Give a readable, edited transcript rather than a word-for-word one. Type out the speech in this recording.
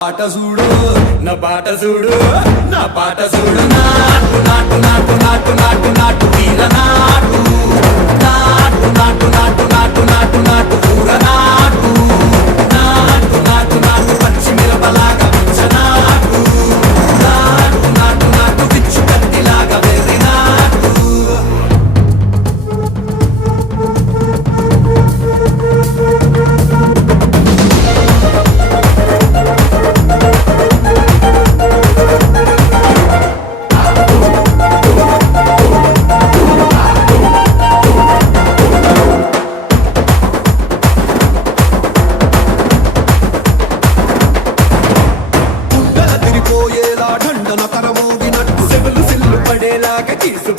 పాట చూడు నా పాట చూడు నా పాట చూడు నాటు నాటు నాటు నాటు నాటు నాటు తీర నాటు నాటు నాటు నాటు నాటు నాటు నాటు కూర నాటు నాటు నాటు నాటు పచ్చి మిరపలాగా పిచ్చ నాటు నాటు నాటు నాటు పిచ్చు కత్తిలాగా వెర్రి నాటు ढंडन करमोगिनट्टु सेवलु सिल्लु पडेलागा कीसु